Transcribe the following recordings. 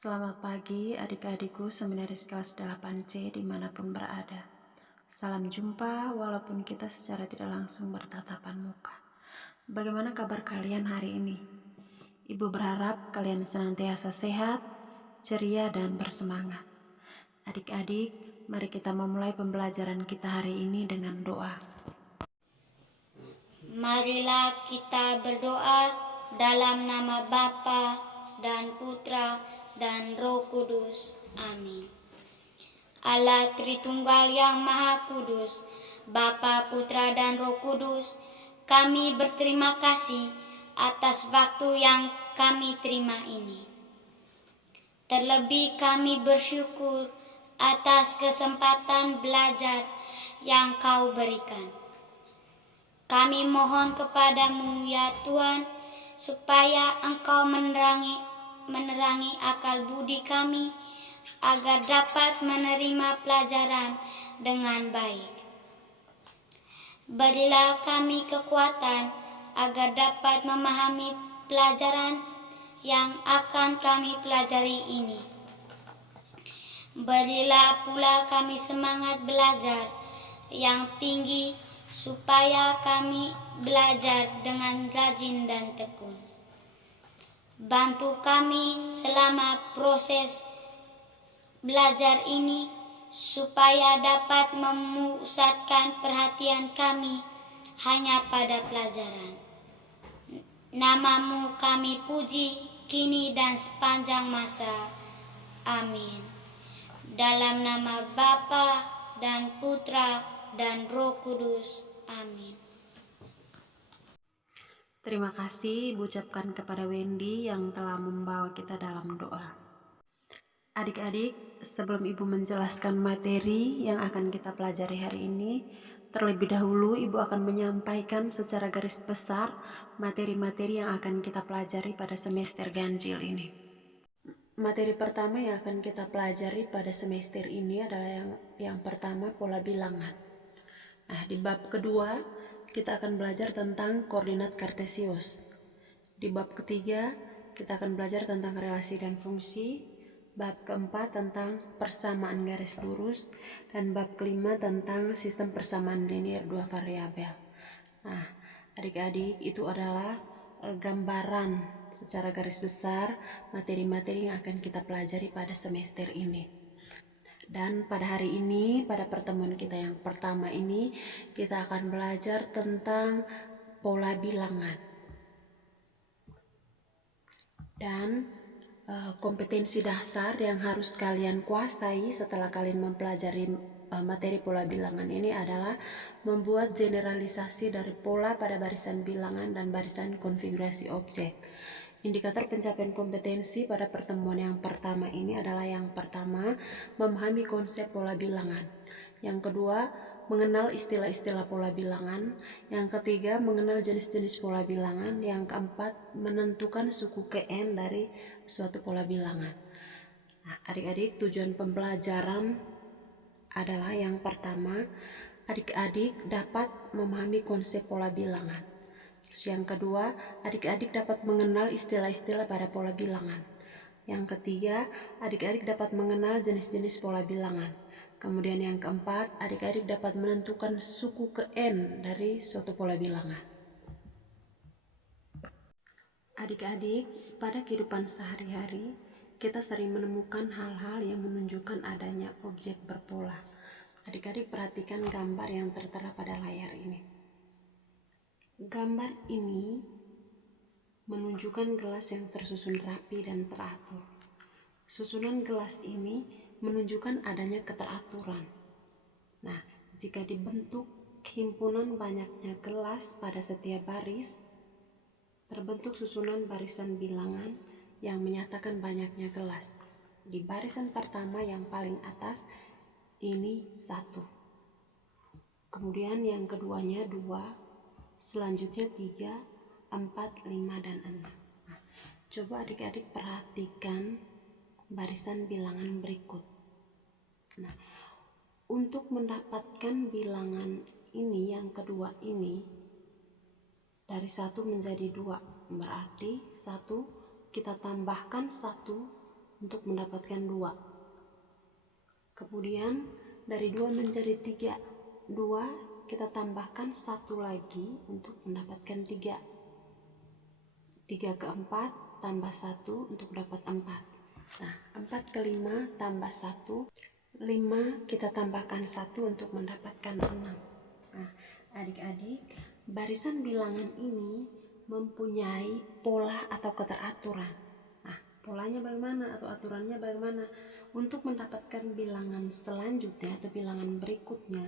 Selamat pagi adik-adikku seminaris kelas 8C dimanapun berada. Salam jumpa walaupun kita secara tidak langsung bertatapan muka. Bagaimana kabar kalian hari ini? Ibu berharap kalian senantiasa sehat, ceria, dan bersemangat. Adik-adik, mari kita memulai pembelajaran kita hari ini dengan doa. Marilah kita berdoa dalam nama Bapa dan Putra dan Roh Kudus. Amin. Allah Tritunggal yang Maha Kudus, Bapa, Putra, dan Roh Kudus, kami berterima kasih atas waktu yang kami terima ini. Terlebih kami bersyukur atas kesempatan belajar yang Kau berikan. Kami mohon kepadamu ya Tuhan, supaya Engkau menerangi akal budi kami, agar dapat menerima pelajaran dengan baik. Berilah kami kekuatan, agar dapat memahami pelajaran yang akan kami pelajari ini. Berilah pula kami semangat belajar yang tinggi, supaya kami belajar dengan rajin dan tekun. Bantu kami selama proses belajar ini, supaya dapat memusatkan perhatian kami hanya pada pelajaran. Namamu kami puji, kini dan sepanjang masa. Amin. Dalam nama Bapa dan Putra dan Roh Kudus. Amin. Terima kasih Ibu ucapkan kepada Wendy yang telah membawa kita dalam doa. Adik-adik, sebelum Ibu menjelaskan materi yang akan kita pelajari hari ini, terlebih dahulu Ibu akan menyampaikan secara garis besar materi-materi yang akan kita pelajari pada semester ganjil ini. Materi pertama yang akan kita pelajari pada semester ini adalah yang pertama, pola bilangan. Nah, di bab kedua kita akan belajar tentang koordinat kartesius. Di bab ketiga kita akan belajar tentang relasi dan fungsi. Bab keempat tentang persamaan garis lurus, dan bab kelima tentang sistem persamaan linier dua variabel. Nah, adik-adik, itu adalah gambaran secara garis besar materi-materi yang akan kita pelajari pada semester ini. Dan pada hari ini, pada pertemuan kita yang pertama ini, kita akan belajar tentang pola bilangan. Dan kompetensi dasar yang harus kalian kuasai setelah kalian mempelajari materi pola bilangan ini adalah membuat generalisasi dari pola pada barisan bilangan dan barisan konfigurasi objek. Indikator pencapaian kompetensi pada pertemuan yang pertama ini adalah yang pertama, memahami konsep pola bilangan. Yang kedua, mengenal istilah-istilah pola bilangan. Yang ketiga, mengenal jenis-jenis pola bilangan. Yang keempat, menentukan suku Kn dari suatu pola bilangan. Nah, adik-adik, tujuan pembelajaran adalah yang pertama, adik-adik dapat memahami konsep pola bilangan. Yang kedua, adik-adik dapat mengenal istilah-istilah pada pola bilangan. Yang ketiga, adik-adik dapat mengenal jenis-jenis pola bilangan. Kemudian yang keempat, adik-adik dapat menentukan suku Kn dari suatu pola bilangan. Adik-adik, pada kehidupan sehari-hari, kita sering menemukan hal-hal yang menunjukkan adanya objek berpola. Adik-adik perhatikan gambar yang tertera pada layar ini. Gambar ini menunjukkan gelas yang tersusun rapi dan teratur. Susunan gelas ini menunjukkan adanya keteraturan. Nah, jika dibentuk himpunan banyaknya gelas pada setiap baris, terbentuk susunan barisan bilangan yang menyatakan banyaknya gelas. Di barisan pertama yang paling atas ini 1. Kemudian yang keduanya 2, selanjutnya 3, 4, 5, dan 6. Nah, coba adik-adik perhatikan barisan bilangan berikut. Nah, untuk mendapatkan bilangan ini yang kedua ini, dari 1 menjadi 2, berarti 1 kita tambahkan 1 untuk mendapatkan 2. Kemudian dari 2 menjadi 3. 2 kita tambahkan 1 lagi untuk mendapatkan 3. 3 ke 4 tambah 1 untuk dapat 4. Nah, 4 ke 5 tambah 1. 5 kita tambahkan 1 untuk mendapatkan 6. Nah, adik-adik, barisan bilangan ini mempunyai pola atau keteraturan. Nah, polanya bagaimana atau aturannya bagaimana? Untuk mendapatkan bilangan selanjutnya atau bilangan berikutnya,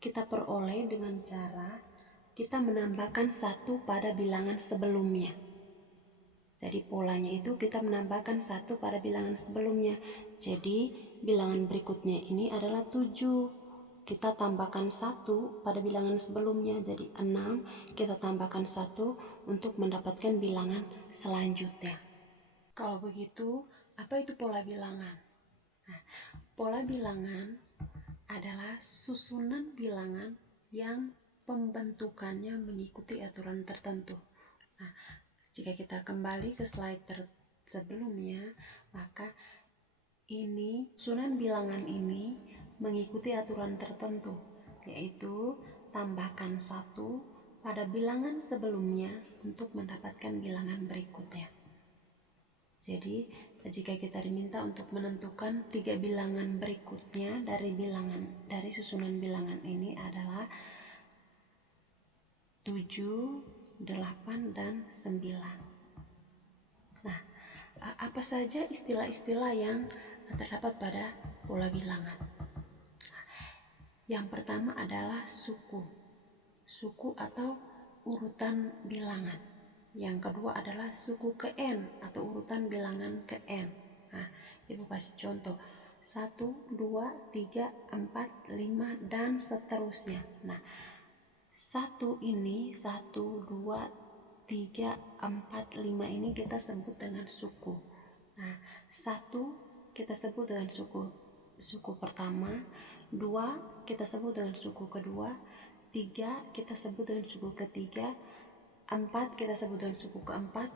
kita peroleh dengan cara kita menambahkan 1 pada bilangan sebelumnya. Jadi polanya itu kita menambahkan 1 pada bilangan sebelumnya. Jadi bilangan berikutnya ini adalah 7. Kita tambahkan 1 pada bilangan sebelumnya. Jadi 6 kita tambahkan 1 untuk mendapatkan bilangan selanjutnya. Kalau begitu, apa itu pola bilangan? Nah, pola bilangan adalah susunan bilangan yang pembentukannya mengikuti aturan tertentu. Nah, jika kita kembali ke slide sebelumnya, maka ini susunan bilangan ini mengikuti aturan tertentu, yaitu tambahkan 1 pada bilangan sebelumnya untuk mendapatkan bilangan berikutnya. Jadi, jika kita diminta untuk menentukan 3 bilangan berikutnya dari susunan bilangan ini adalah 7, 8, dan 9. Nah, apa saja istilah-istilah yang terdapat pada pola bilangan? Yang pertama adalah suku atau urutan bilangan. Yang kedua adalah suku ke N atau urutan bilangan ke N. Nah, Ibu kasih contoh 1, 2, 3, 4, 5, dan seterusnya. Nah, 1 ini 1, 2, 3, 4, 5 ini kita sebut dengan suku. Nah, 1 kita sebut dengan suku pertama, 2 kita sebut dengan suku kedua, 3 kita sebut dengan suku ketiga, 4 kita sebut dengan suku keempat,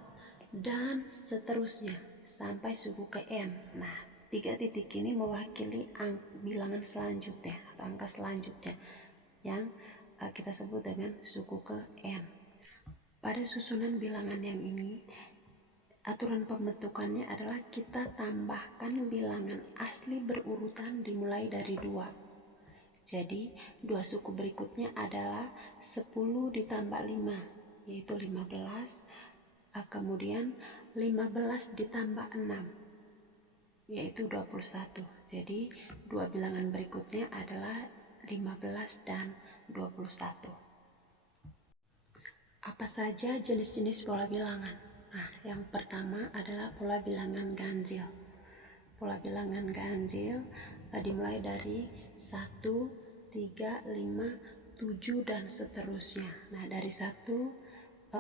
dan seterusnya sampai suku ke N. Nah, 3 titik ini mewakili bilangan selanjutnya atau angka selanjutnya yang kita sebut dengan suku ke N. Pada susunan bilangan yang ini, aturan pembentukannya adalah kita tambahkan bilangan asli berurutan dimulai dari 2. Jadi 2 suku berikutnya adalah 10 ditambah 5, yaitu 15. Kemudian 15 ditambah 6, yaitu 21. Jadi 2 bilangan berikutnya adalah 15 dan 21. Apa saja jenis-jenis pola bilangan? Nah, yang pertama adalah pola bilangan ganjil. Pola bilangan ganjil dimulai dari 1, 3, 5, 7, dan seterusnya. Nah, dari 1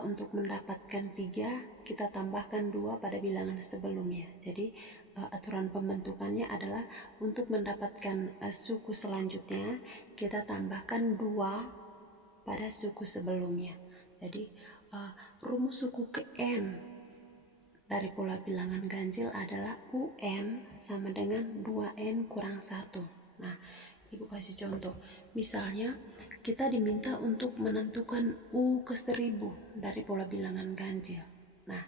untuk mendapatkan 3, kita tambahkan 2 pada bilangan sebelumnya. Jadi, aturan pembentukannya adalah untuk mendapatkan suku selanjutnya, kita tambahkan 2 pada suku sebelumnya. Jadi, rumus suku ke N dari pola bilangan ganjil adalah UN sama dengan 2N kurang 1. Nah, Ibu kasih contoh. Misalnya, kita diminta untuk menentukan U ke 1000 dari pola bilangan ganjil. Nah,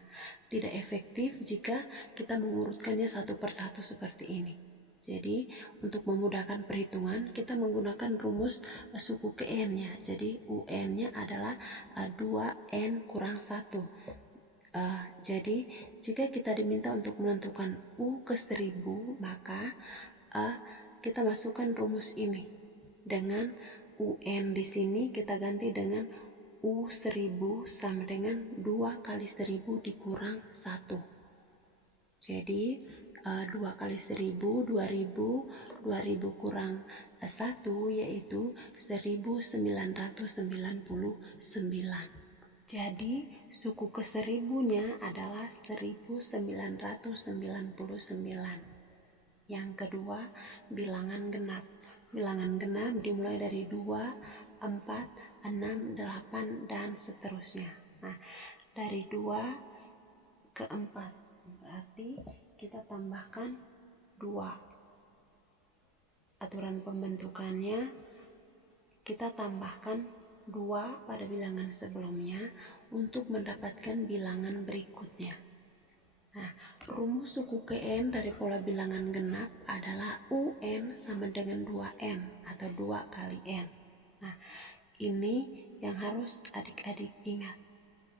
tidak efektif jika kita mengurutkannya satu persatu seperti ini. Jadi, untuk memudahkan perhitungan, kita menggunakan rumus suku ke N-nya. Jadi, UN-nya adalah 2N kurang 1. Jadi, jika kita diminta untuk menentukan U ke 1000, maka kita masukkan rumus ini. Dengan UN di sini kita ganti dengan U 1000 sama dengan 2 kali 1000 dikurang 1. Jadi 2 kali 1000, 2000, 2000 kurang 1 yaitu 1999. Jadi suku ke 1000-nya adalah 1999. Yang kedua, bilangan genap. Bilangan genap dimulai dari 2, 4, 6, 8, dan seterusnya. Nah, dari 2 ke 4 berarti kita tambahkan 2. Aturan pembentukannya, kita tambahkan 2 pada bilangan sebelumnya untuk mendapatkan bilangan berikutnya. Nah, rumus suku ke N dari pola bilangan genap adalah UN sama dengan 2N atau 2 kali N. Nah, ini yang harus adik-adik ingat.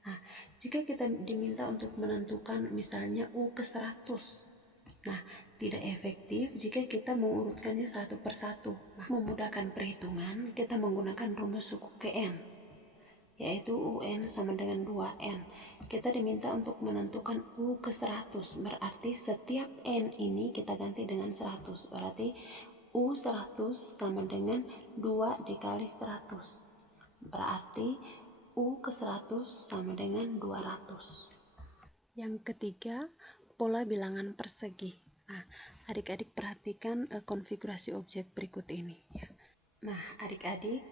Nah, jika kita diminta untuk menentukan misalnya U ke 100, nah, tidak efektif jika kita mengurutkannya satu persatu. Nah, memudahkan perhitungan, kita menggunakan rumus suku ke N, yaitu UN sama dengan 2N. Kita diminta untuk menentukan U ke 100, berarti setiap N ini kita ganti dengan 100. Berarti U 100 sama dengan 2 dikali 100. Berarti U ke 100 sama dengan 200. Yang ketiga, pola bilangan persegi. Nah, adik-adik perhatikan konfigurasi objek berikut ini. Nah, adik-adik,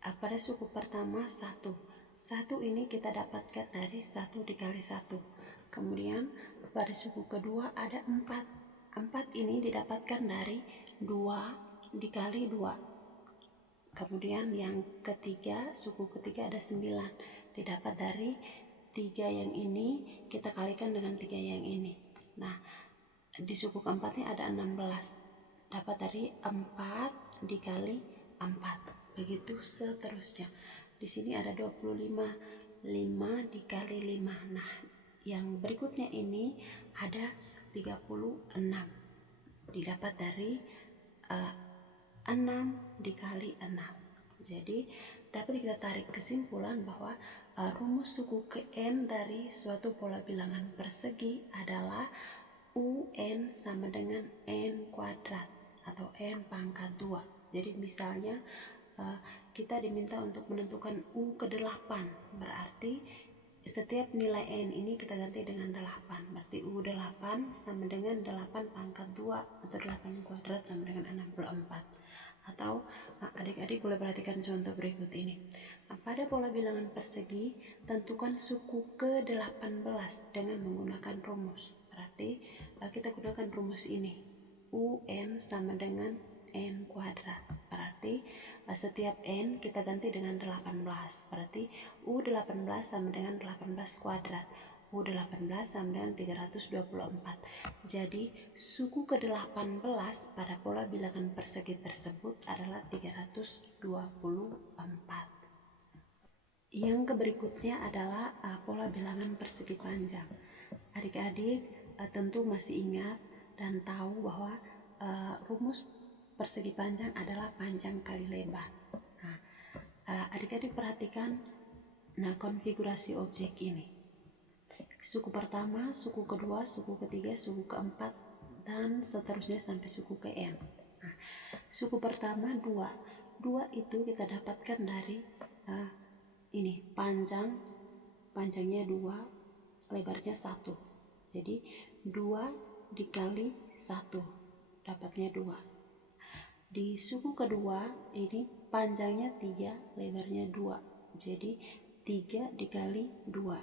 pada suku pertama 1. 1 ini kita dapatkan dari 1 dikali 1. Kemudian pada suku kedua ada 4. 4 ini didapatkan dari 2 dikali 2. Kemudian yang ketiga, suku ketiga ada 9. Didapat dari 3 yang ini kita kalikan dengan 3 yang ini. Nah, di suku keempatnya ada 16. Dapat dari 4 dikali 4. Begitu seterusnya. Di sini ada 25, 5 dikali 5. Nah, yang berikutnya ini ada 36. Didapat dari 6 dikali 6. Jadi, dapat kita tarik kesimpulan bahwa rumus suku ke N dari suatu pola bilangan persegi adalah UN sama dengan N kuadrat atau N pangkat 2. Jadi, misalnya kita diminta untuk menentukan U ke 8, berarti setiap nilai N ini kita ganti dengan 8. Berarti U8 sama dengan 8 pangkat 2 atau 8 kuadrat sama dengan 64. Atau adik-adik boleh perhatikan contoh berikut ini. Nah, pada pola bilangan persegi, tentukan suku ke 18 dengan menggunakan rumus. Berarti kita gunakan rumus ini. UN sama dengan N kuadrat. Berarti setiap N kita ganti dengan 18. Berarti U18 sama dengan 18 kuadrat. U18 sama dengan 324. Jadi suku ke-18 pada pola bilangan persegi tersebut adalah 324. Yang berikutnya adalah pola bilangan persegi panjang. Adik-adik tentu masih ingat dan tahu bahwa rumus persegi panjang adalah panjang kali lebar. Nah, adik-adik perhatikan konfigurasi objek ini. Suku pertama, suku kedua, suku ketiga, suku keempat, dan seterusnya sampai suku ke N. Nah, suku pertama 2. 2 itu kita dapatkan dari ini, panjangnya 2, lebarnya 1. Jadi 2 dikali 1, dapatnya 2. Di suku kedua ini panjangnya 3, lebarnya 2. Jadi 3 dikali 2,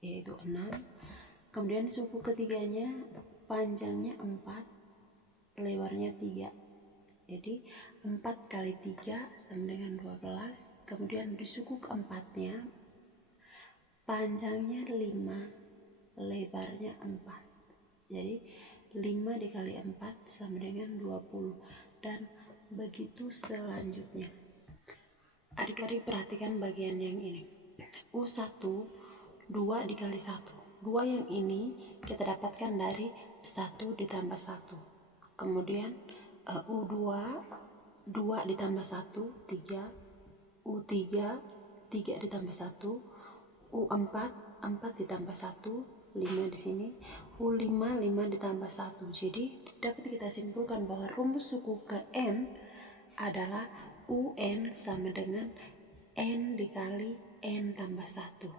yaitu 6. Kemudian suku ketiganya panjangnya 4, lebarnya 3. Jadi 4 kali 3 sama dengan 12. Kemudian di suku keempatnya panjangnya 5, lebarnya 4. Jadi 5 dikali 4 sama dengan 20. Dan begitu selanjutnya. Adik-adik perhatikan bagian yang ini. U1 2 dikali 1. 2 yang ini kita dapatkan dari 1 ditambah 1. Kemudian U2 2 ditambah 1 3. U3 3 ditambah 1. U4 4 ditambah 1 5 di sini. U5 5 ditambah 1. Jadi dapat kita simpulkan bahwa rumus suku ke N adalah UN sama dengan N dikali N tambah 1.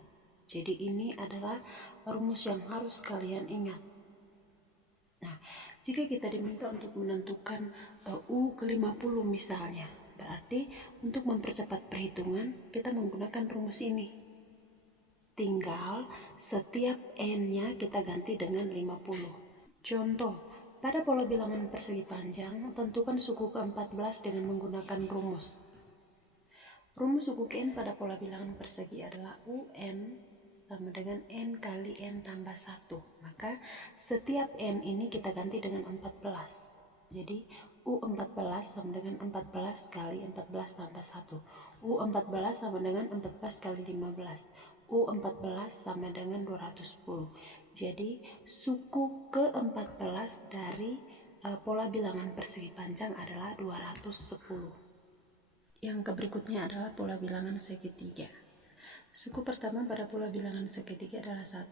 Jadi ini adalah rumus yang harus kalian ingat. Nah, jika kita diminta untuk menentukan U ke 50 misalnya, berarti untuk mempercepat perhitungan kita menggunakan rumus ini. tinggal setiap n-nya kita ganti dengan 50. Contoh, pada pola bilangan persegi panjang, tentukan suku ke-14 dengan menggunakan rumus. Rumus suku ke n pada pola bilangan persegi adalah UN sama dengan n kali n tambah 1. Maka setiap n ini kita ganti dengan 14. Jadi U14 sama dengan 14 kali 14 tambah 1. U14 sama dengan 14 kali 15. U14 sama dengan 210. Jadi suku ke-14 dari pola bilangan persegi panjang adalah 210. Yang berikutnya adalah pola bilangan segitiga. Suku pertama pada pola bilangan segitiga adalah 1,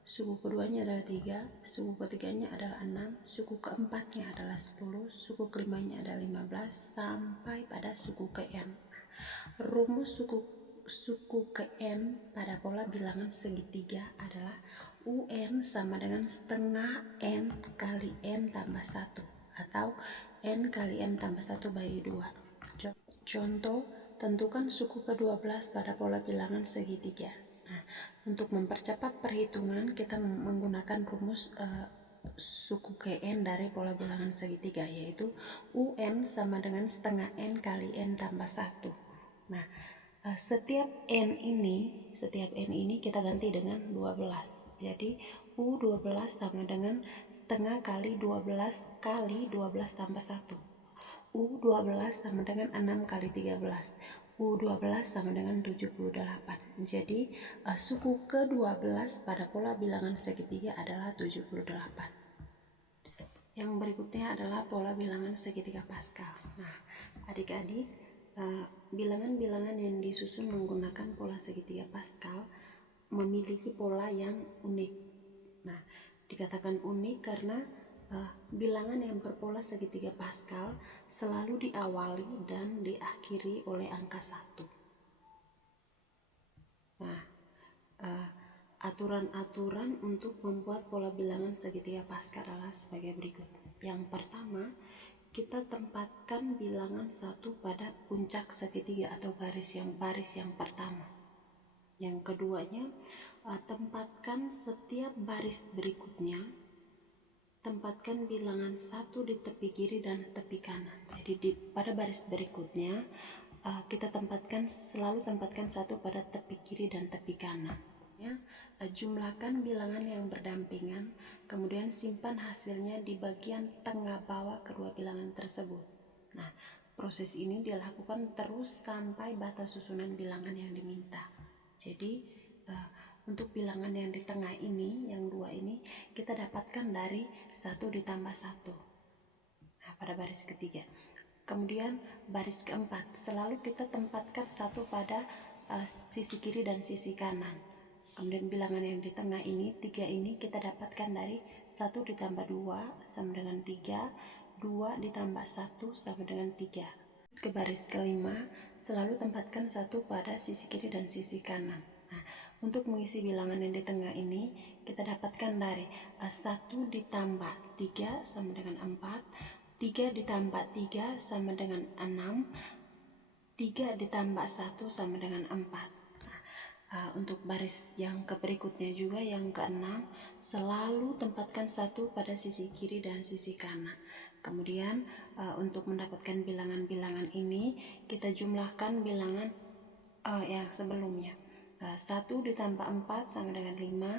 suku keduanya adalah 3, suku ketiganya adalah 6, suku keempatnya adalah 10, suku kelimanya adalah 15, sampai pada suku ke n. Rumus suku ke n pada pola bilangan segitiga adalah UN sama dengan setengah n kali n tambah 1 atau n kali n tambah 1 bagi 2. Contoh, tentukan suku ke-12 pada pola bilangan segitiga. Nah, untuk mempercepat perhitungan, kita menggunakan rumus suku ke n dari pola bilangan segitiga, yaitu UN sama dengan setengah n kali n tambah 1. Nah, setiap n ini kita ganti dengan 12. Jadi, U12 sama dengan setengah kali 12 kali 12 tambah 1. U12 sama dengan 6 kali 13. U12 sama dengan 78. Jadi suku ke-12 pada pola bilangan segitiga adalah 78. Yang berikutnya adalah pola bilangan segitiga Pascal. Nah, adik-adik, bilangan-bilangan yang disusun menggunakan pola segitiga Pascal memiliki pola yang unik. Nah, dikatakan unik karena bilangan yang berpola segitiga Pascal selalu diawali dan diakhiri oleh angka 1. Nah, aturan-aturan untuk membuat pola bilangan segitiga Pascal adalah sebagai berikut. Yang pertama, kita tempatkan bilangan 1 pada puncak segitiga atau baris yang pertama. Yang keduanya, tempatkan setiap baris berikutnya. Tempatkan bilangan 1 di tepi kiri dan tepi kanan. Jadi pada baris berikutnya kita selalu tempatkan 1 pada tepi kiri dan tepi kanan. Ya, jumlahkan bilangan yang berdampingan, kemudian simpan hasilnya di bagian tengah bawah kedua bilangan tersebut. Nah, proses ini dilakukan terus sampai batas susunan bilangan yang diminta. Jadi untuk bilangan yang di tengah ini, yang 2 ini, kita dapatkan dari 1 ditambah 1. Nah, pada baris ketiga. Kemudian baris keempat, selalu kita tempatkan 1 pada sisi kiri dan sisi kanan. Kemudian bilangan yang di tengah ini, 3 ini, kita dapatkan dari 1 ditambah 2 sama dengan 3, 2 ditambah 1 sama dengan 3. Ke baris kelima, selalu tempatkan 1 pada sisi kiri dan sisi kanan. Nah, untuk mengisi bilangan yang di tengah ini, kita dapatkan dari 1 ditambah 3 sama dengan 4, 3 ditambah 3 sama dengan 6, 3 ditambah 1 sama dengan 4. Nah, untuk baris yang berikutnya juga, yang ke-6, selalu tempatkan 1 pada sisi kiri dan sisi kanan. Kemudian untuk mendapatkan bilangan-bilangan ini, kita jumlahkan bilangan yang sebelumnya. 1 ditambah 4 sama dengan 5,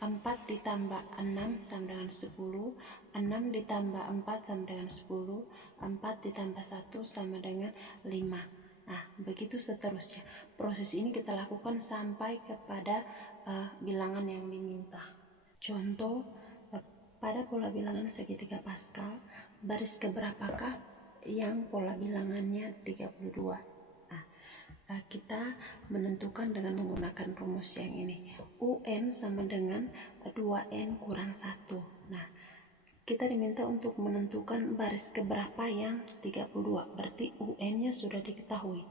4 ditambah 6 sama dengan 10, 6 ditambah 4 sama dengan 10, 4 ditambah 1 sama dengan 5. Nah, begitu seterusnya. Proses ini kita lakukan sampai kepada bilangan yang diminta. Contoh, pada pola bilangan segitiga Pascal, baris keberapakah yang pola bilangannya 32? Kita menentukan dengan menggunakan rumus yang ini. UN sama dengan 2N kurang 1. Nah, kita diminta untuk menentukan baris keberapa yang 32. Berarti UN-nya sudah diketahui.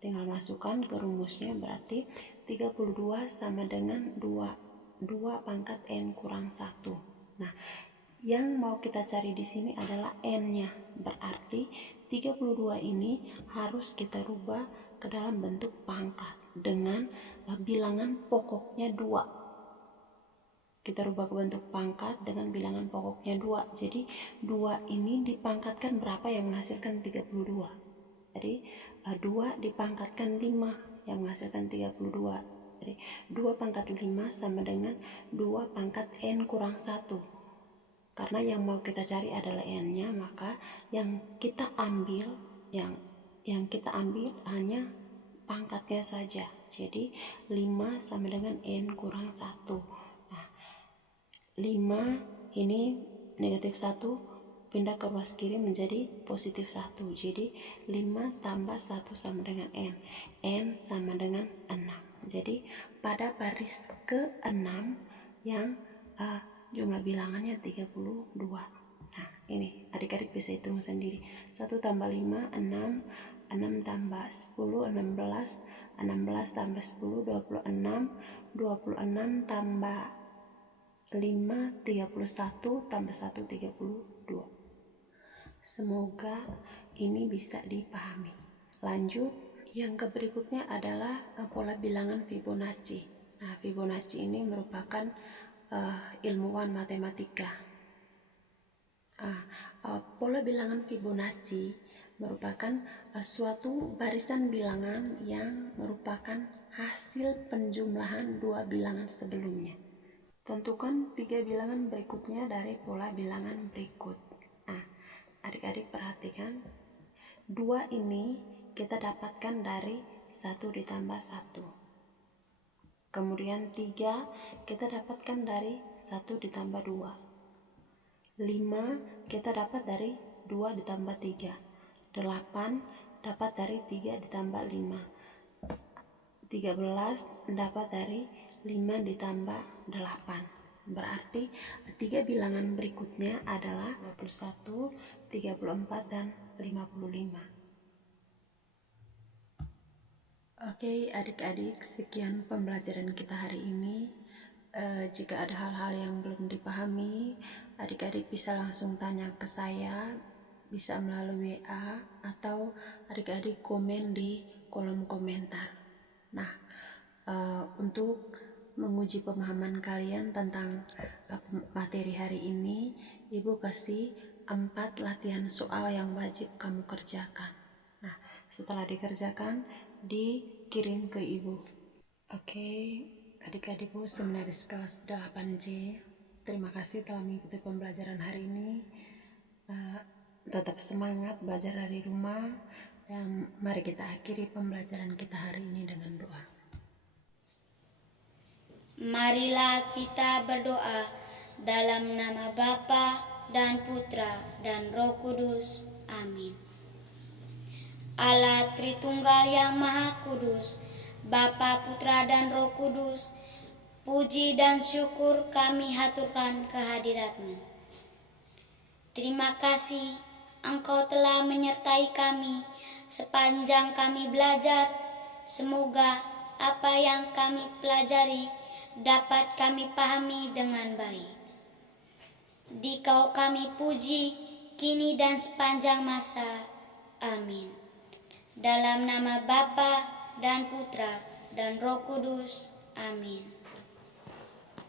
Tinggal masukkan ke rumusnya, berarti 32 sama dengan 2 pangkat N kurang 1. Nah, yang mau kita cari di sini adalah N-nya. Berarti 32 ini harus kita rubah ke dalam bentuk pangkat. dengan bilangan pokoknya 2. Kita rubah ke bentuk pangkat dengan bilangan pokoknya 2. Jadi 2 ini dipangkatkan berapa yang menghasilkan 32. Jadi 2 dipangkatkan 5 yang menghasilkan 32. Jadi 2 pangkat 5 sama dengan 2 pangkat N kurang 1. Karena yang mau kita cari adalah N-nya, maka yang kita ambil hanya pangkatnya saja. Jadi 5 sama dengan N kurang 1. Nah, 5 ini negatif 1 pindah ke ruas kiri menjadi positif 1. Jadi 5 tambah 1 sama dengan N. N sama dengan 6. Jadi pada baris ke-6 yang jumlah bilangannya 32. Nah, ini adik-adik bisa hitung sendiri. 1 tambah 5, 6. 6 tambah 10, 16. 16 tambah 10, 26. 26 tambah 5, 31. Tambah 1, 32. Semoga ini bisa dipahami. Lanjut, yang berikutnya adalah pola bilangan Fibonacci. Nah, Fibonacci ini merupakan ilmuwan matematika. Pola bilangan Fibonacci merupakan suatu barisan bilangan yang merupakan hasil penjumlahan 2 bilangan sebelumnya. Tentukan 3 bilangan berikutnya dari pola bilangan berikut. Adik-adik perhatikan, 2 ini kita dapatkan dari 1 ditambah 1. Kemudian 3 kita dapatkan dari 1 ditambah 2. 5 kita dapat dari 2 ditambah 3. 8 dapat dari 3 ditambah 5. 13 dapat dari 5 ditambah 8. Berarti 3 bilangan berikutnya adalah 21, 34, dan 55. Oke, adik-adik, sekian pembelajaran kita hari ini. Jika ada hal-hal yang belum dipahami, adik-adik bisa langsung tanya ke saya, bisa melalui WA, atau adik-adik komen di kolom komentar. Nah, untuk menguji pemahaman kalian tentang materi hari ini, Ibu kasih 4 latihan soal yang wajib kamu kerjakan. Nah, setelah dikerjakan, dikirim ke Ibu. Oke, adik-adikku seminaris kelas 8C, terima kasih telah mengikuti pembelajaran hari ini. Tetap semangat belajar dari rumah, dan mari kita akhiri pembelajaran kita hari ini dengan doa. Marilah kita berdoa dalam nama Bapa dan Putra dan Roh Kudus. Amin. Allah Tritunggal yang Maha Kudus, Bapa, Putra, dan Roh Kudus, puji dan syukur kami haturkan kehadirat-Mu. Terima kasih Engkau telah menyertai kami sepanjang kami belajar. Semoga apa yang kami pelajari dapat kami pahami dengan baik. Dikau kami puji, kini dan sepanjang masa. Amin. Dalam nama Bapa dan Putra dan Roh Kudus. Amin.